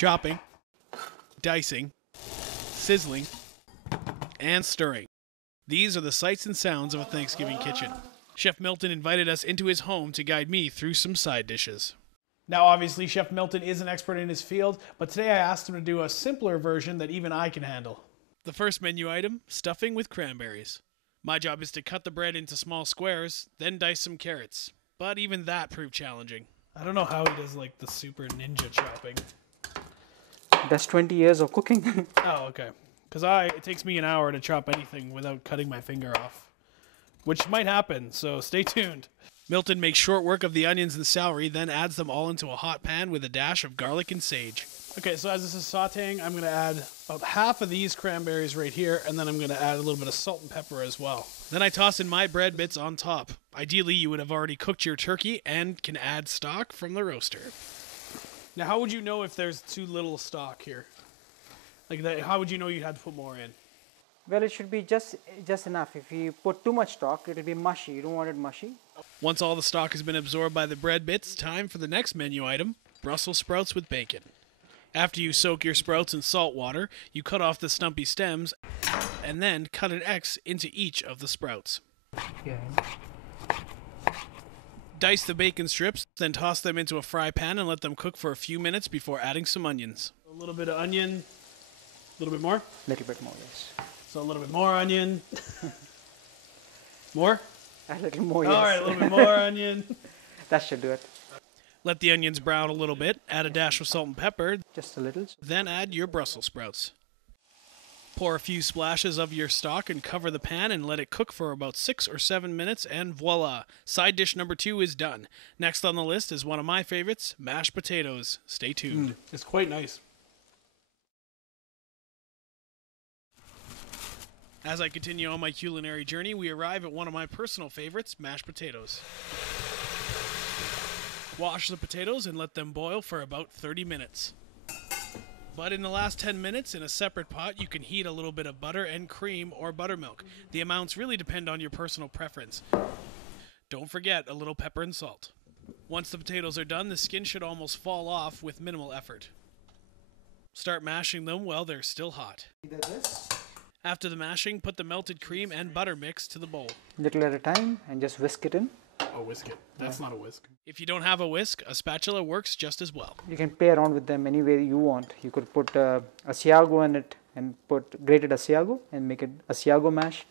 chopping, dicing, sizzling, and stirring. These are the sights and sounds of a Thanksgiving kitchen. Chef Milton invited us into his home to guide me through some side dishes. Now, obviously, Chef Milton is an expert in his field, but today I asked him to do a simpler version that even I can handle. The first menu item, stuffing with cranberries. My job is to cut the bread into small squares, then dice some carrots. But even that proved challenging. I don't know how he does like the super ninja chopping. That's 20 years of cooking. Oh, okay. Because it takes me an hour to chop anything without cutting my finger off. Which might happen, so stay tuned. Milton makes short work of the onions and celery, then adds them all into a hot pan with a dash of garlic and sage. Okay, so as this is sauteing, I'm going to add about half of these cranberries right here, and then I'm going to add a little bit of salt and pepper as well. Then I toss in my bread bits on top. Ideally, you would have already cooked your turkey and can add stock from the roaster. Now, how would you know if there's too little stock here? Like, how would you know you had to put more in? Well, it should be just enough. If you put too much stock, it will be mushy. You don't want it mushy. Once all the stock has been absorbed by the bread bits, time for the next menu item, Brussels sprouts with bacon. After you soak your sprouts in salt water, you cut off the stumpy stems and then cut an X into each of the sprouts. Yeah. Dice the bacon strips, then toss them into a fry pan and let them cook for a few minutes before adding some onions. A little bit of onion, a little bit more? A little bit more, yes. So a little bit more onion. More? A little more, yes. All right, a little bit more onion. That should do it. Let the onions brown a little bit, add a dash of salt and pepper. Just a little. Then add your Brussels sprouts. Pour a few splashes of your stock and cover the pan and let it cook for about 6 or 7 minutes, and voila! Side dish number 2 is done. Next on the list is one of my favorites, mashed potatoes. Stay tuned. It's quite nice. As I continue on my culinary journey, we arrive at one of my personal favorites, mashed potatoes. Wash the potatoes and let them boil for about 30 minutes. But in the last 10 minutes, in a separate pot, you can heat a little bit of butter and cream or buttermilk. The amounts really depend on your personal preference. Don't forget a little pepper and salt. Once the potatoes are done, the skin should almost fall off with minimal effort. Start mashing them while they're still hot. After the mashing, put the melted cream and butter mix to the bowl. Little at a time and just whisk it in. Oh, whisk it. That's not a whisk. If you don't have a whisk, a spatula works just as well. You can play around with them any way you want. You could put Asiago in it and put grated Asiago and make it Asiago mash.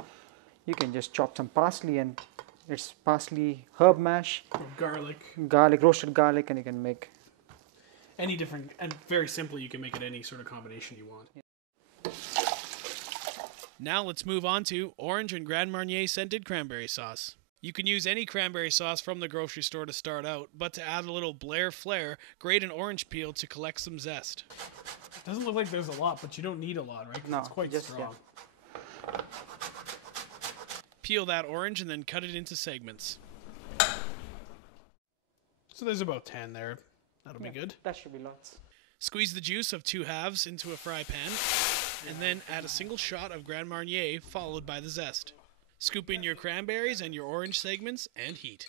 You can just chop some parsley and it's parsley herb mash. Garlic. Garlic, roasted garlic, and you can make any different, and very simply you can make it any sort of combination you want. Yeah. Now let's move on to orange and Grand Marnier scented cranberry sauce. You can use any cranberry sauce from the grocery store to start out, but to add a little Blair flair, grate an orange peel to collect some zest. It doesn't look like there's a lot, but you don't need a lot, right? 'Cause no, it's quite strong. Yeah. Peel that orange and then cut it into segments. So there's about 10 there. That'll be good. That should be lots. Squeeze the juice of 2 halves into a fry pan, and then add a single shot of Grand Marnier followed by the zest. Scoop in your cranberries and your orange segments and heat.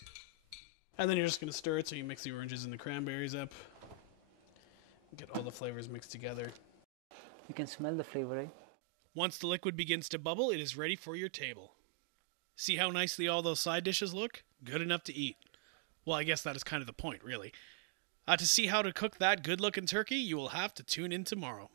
And then you're just going to stir it so you mix the oranges and the cranberries up. Get all the flavors mixed together. You can smell the flavor, right? Once the liquid begins to bubble, it is ready for your table. See how nicely all those side dishes look? Good enough to eat. Well, I guess that is kind of the point, really. To see how to cook that good-looking turkey, you will have to tune in tomorrow.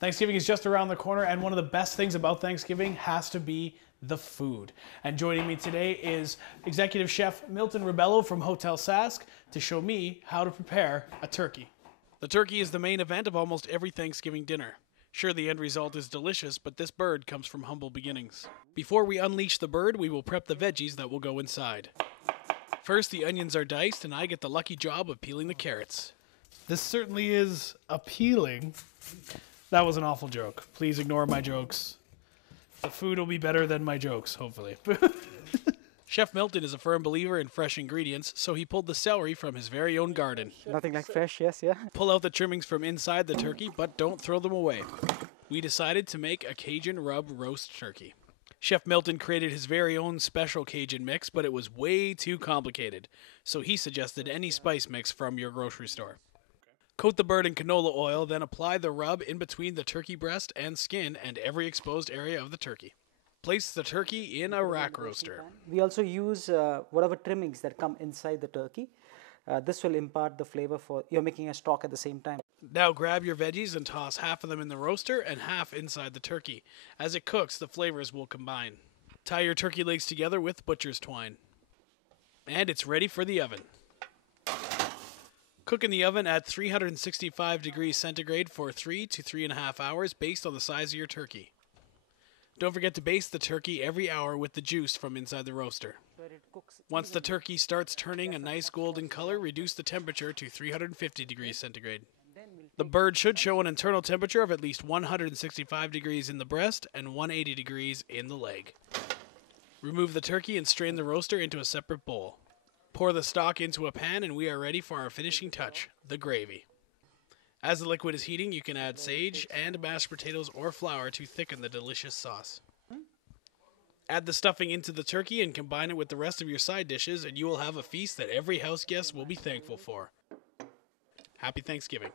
Thanksgiving is just around the corner, and one of the best things about Thanksgiving has to be the food. And joining me today is Executive Chef Milton Rebello from Hotel Sask to show me how to prepare a turkey. The turkey is the main event of almost every Thanksgiving dinner. Sure, the end result is delicious, but this bird comes from humble beginnings. Before we unleash the bird, we will prep the veggies that will go inside. First, the onions are diced, and I get the lucky job of peeling the carrots. This certainly is appealing. That was an awful joke. Please ignore my jokes. The food will be better than my jokes, hopefully. Chef Milton is a firm believer in fresh ingredients, so he pulled the celery from his very own garden. Nothing like fresh, yes, yeah. Pull out the trimmings from inside the turkey, but don't throw them away. We decided to make a Cajun rub roast turkey. Chef Milton created his very own special Cajun mix, but it was way too complicated, so he suggested any spice mix from your grocery store. Coat the bird in canola oil, then apply the rub in between the turkey breast and skin and every exposed area of the turkey. Place the turkey in a rack roaster. We also use whatever trimmings that come inside the turkey. This will impart the flavor for, you're making a stock at the same time. Now grab your veggies and toss half of them in the roaster and half inside the turkey. As it cooks, the flavors will combine. Tie your turkey legs together with butcher's twine. And it's ready for the oven. Cook in the oven at 365 degrees centigrade for 3 to 3.5 hours based on the size of your turkey. Don't forget to baste the turkey every hour with the juice from inside the roaster. Once the turkey starts turning a nice golden color, reduce the temperature to 350 degrees centigrade. The bird should show an internal temperature of at least 165 degrees in the breast and 180 degrees in the leg. Remove the turkey and strain the roaster into a separate bowl. Pour the stock into a pan and we are ready for our finishing touch, the gravy. As the liquid is heating, you can add sage and mashed potatoes or flour to thicken the delicious sauce. Add the stuffing into the turkey and combine it with the rest of your side dishes and you will have a feast that every house guest will be thankful for. Happy Thanksgiving.